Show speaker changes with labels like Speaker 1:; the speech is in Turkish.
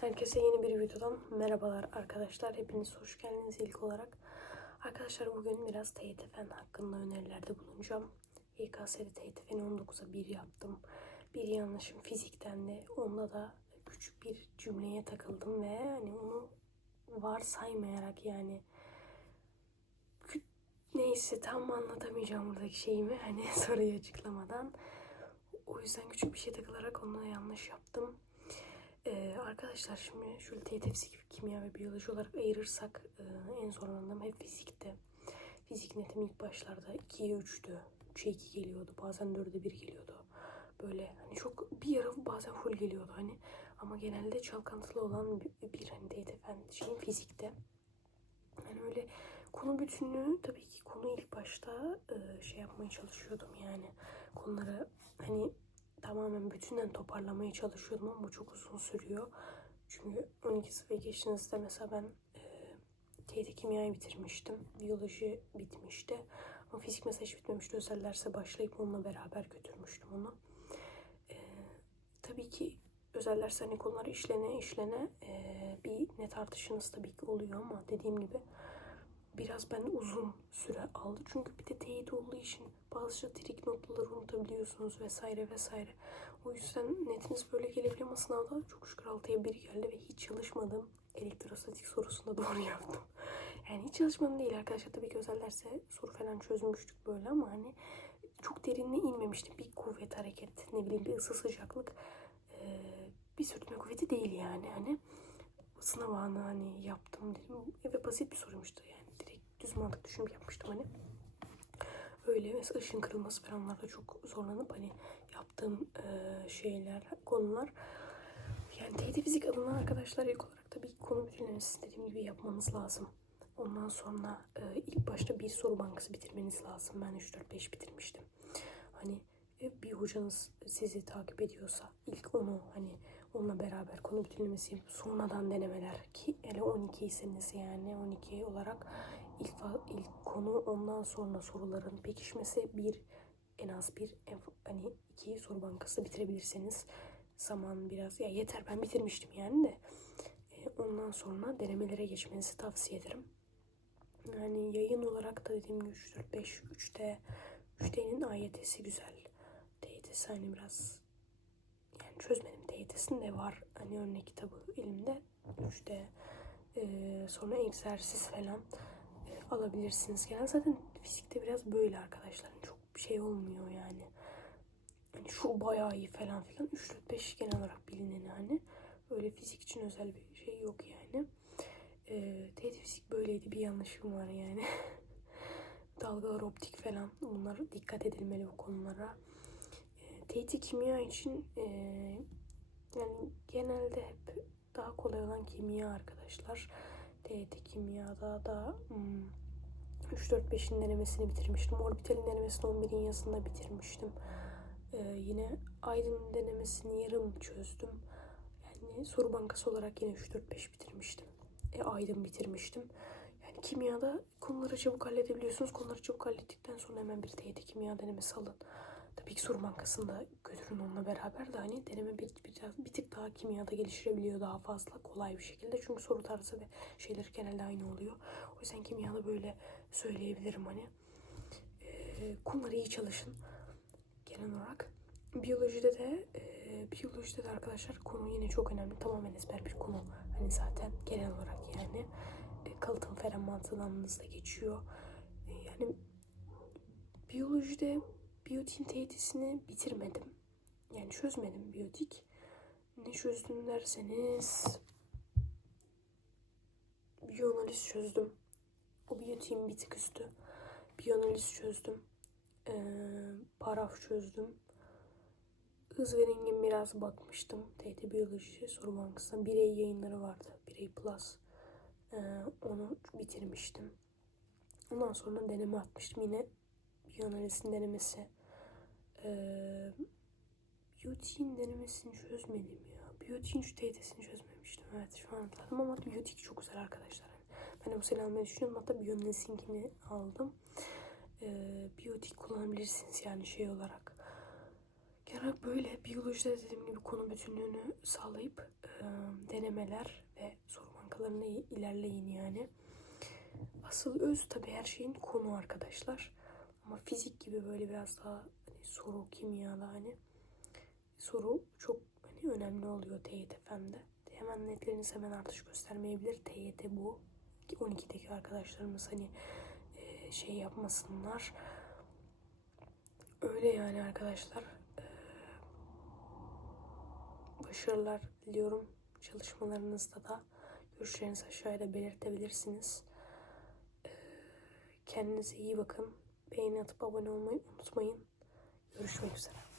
Speaker 1: Herkese yeni bir videodan merhabalar arkadaşlar. Hepiniz hoş geldiniz ilk olarak. Arkadaşlar bugün biraz TYT Fen hakkında önerilerde bulunacağım. YKS'de TYT Fen'i 19'a 1 yaptım. Bir yanlışım fizikten de onda da küçük bir cümleye takıldım ve hani onu varsaymayarak yani neyse tam anlatamayacağım buradaki şeyimi hani soruyu açıklamadan. O yüzden küçük bir şey takılarak onu da yanlış yaptım. Ee, arkadaşlar şimdi TYT fizik, kimya ve biyoloji olarak ayırırsak e, en zorlandığım hep fizikti. Fizik netim ilk başlarda 2'ye 3'tü. 3'e 2 geliyordu. Bazen 4'e 1 geliyordu. Böyle hani çok bir yarı bazen full geliyordu hani. Ama genelde çalkantılı olan bir, bir hani fen şeyin fizikte. Yani öyle konu bütünlüğü tabii ki konu ilk başta e, şey yapmaya çalışıyordum yani. Konuları hani tamamen bütünden toparlamaya çalışıyordum ama bu çok uzun sürüyor. Çünkü 12 sınıfa geçtiğinizde mesela ben e, TYT kimyayı bitirmiştim. Biyoloji bitmişti. Ama fizik mesela hiç bitmemişti. Özel derse başlayıp onunla beraber götürmüştüm onu. E, tabii ki özel ders hani konular işlene işlene e, bir ne tartışınız tabii ki oluyor ama dediğim gibi biraz bende uzun süre aldı. Çünkü bir de teyit olduğu için bazı trik notları unutabiliyorsunuz vesaire vesaire. O yüzden netiniz böyle gelebilir ama sınavda çok şükür 6'ya 1 geldi ve hiç çalışmadım. Elektrostatik sorusunda doğru yaptım. Yani hiç çalışmadım değil arkadaşlar. Tabii ki özel derse soru falan çözmüştük böyle ama hani çok derinine inmemiştim. Bir kuvvet hareket, ne bileyim bir ısı sıcaklık. Bir sürtünme kuvveti değil yani. Hani sınav anı hani yaptım dedim. Ve basit bir sorumuştu yani. Düz mantık düşünüp yapmıştım hani. Öyle mesela ışın kırılması falanlarda çok zorlanıp hani yaptığım e, şeyler, konular. Yani TYT fizik alınan arkadaşlar ilk olarak tabii konu bütünlemesi dediğim gibi yapmanız lazım. Ondan sonra e, ilk başta bir soru bankası bitirmeniz lazım. Ben 3-4-5 bitirmiştim. Hani bir hocanız sizi takip ediyorsa ilk onu hani Onunla beraber konu bütünlemesi sonradan denemeler ki ele 12 iseniz yani 12 olarak ilk, ilk konu ondan sonra soruların pekişmesi bir en az bir hani iki soru bankası bitirebilirseniz zaman biraz ya yeter ben bitirmiştim yani de e, ondan sonra denemelere geçmenizi tavsiye ederim. Yani yayın olarak da dediğim gibi 3 4 5 3'te 3D'nin AYT'si güzel. DYT'si hani biraz yani çözmeni 7'sinde var hani örnek kitabı elimde. 3'te e, sonra egzersiz falan e, alabilirsiniz. Yani zaten fizikte biraz böyle arkadaşlar. Hani çok şey olmuyor yani. Hani şu bayağı iyi falan filan. 3 5 genel olarak bilinen hani. Öyle fizik için özel bir şey yok yani. E, TED fizik böyleydi. Bir yanlışım var yani. Dalgalar optik falan. Bunlar dikkat edilmeli bu konulara. E, TET kimya için e, yani genelde hep daha kolay olan kimya arkadaşlar. TYT kimyada da hmm, 3-4-5'in denemesini bitirmiştim. Orbitalin denemesini 11'in yazında bitirmiştim. E, yine Aydın denemesini yarım çözdüm. Yani soru bankası olarak yine 3-4-5 bitirmiştim. E, Aydın bitirmiştim. Yani kimyada konuları çabuk halledebiliyorsunuz. Konuları çabuk hallettikten sonra hemen bir TYT kimya denemesi alın. Tabii ki soru bankasında götürün onunla beraber de hani deneme bir, biraz bir tık daha kimyada geliştirebiliyor daha fazla kolay bir şekilde. Çünkü soru tarzı ve şeyler genelde aynı oluyor. O yüzden kimyada böyle söyleyebilirim hani. Ee, konuları iyi çalışın genel olarak. Biyolojide de e, biyolojide de arkadaşlar konu yine çok önemli. Tamamen ezber bir konu. Hani zaten genel olarak yani e, kalıtım mantığınızda geçiyor. E, yani biyolojide biyotin TYT'sini bitirmedim. Yani çözmedim biyotik. Ne çözdüm derseniz biyoanaliz çözdüm. O biyotiğin bir tık üstü. Biyoanaliz çözdüm. Ee, paraf çözdüm. Hız ve rengin biraz bakmıştım. TYT Biyoloji soru bankasında birey yayınları vardı. Birey Plus. Ee, onu bitirmiştim. Ondan sonra deneme atmıştım. Yine biyoanalizin denemesi. Ee, biyotiğin denemesini çözmedim ya. Biyotiğin şu TYT'sini çözmemiştim. Evet şu an hatırladım ama biyotik çok güzel arkadaşlar. Ben de bu sene almayı düşünüyorum. Hatta biyoanalizinkini aldım. Ee, biyotik kullanabilirsiniz yani şey olarak. Genel böyle biyolojide dediğim gibi konu bütünlüğünü sağlayıp e, deneme denemeler ve soru bankalarına ilerleyin yani. Asıl öz tabii her şeyin konu arkadaşlar. Ama fizik gibi böyle biraz daha hani soru kimyada hani soru çok hani önemli oluyor TYT Fen'de. Hemen netleriniz hemen artış göstermeyebilir. TYT bu. 12'deki arkadaşlarımız hani e, şey yapmasınlar. Öyle yani arkadaşlar. Ee, Başarılar diliyorum. Çalışmalarınızda da görüşlerinizi aşağıda belirtebilirsiniz. Ee, Kendinize iyi bakın. Beğeni atıp abone olmayı unutmayın. Görüşmek üzere.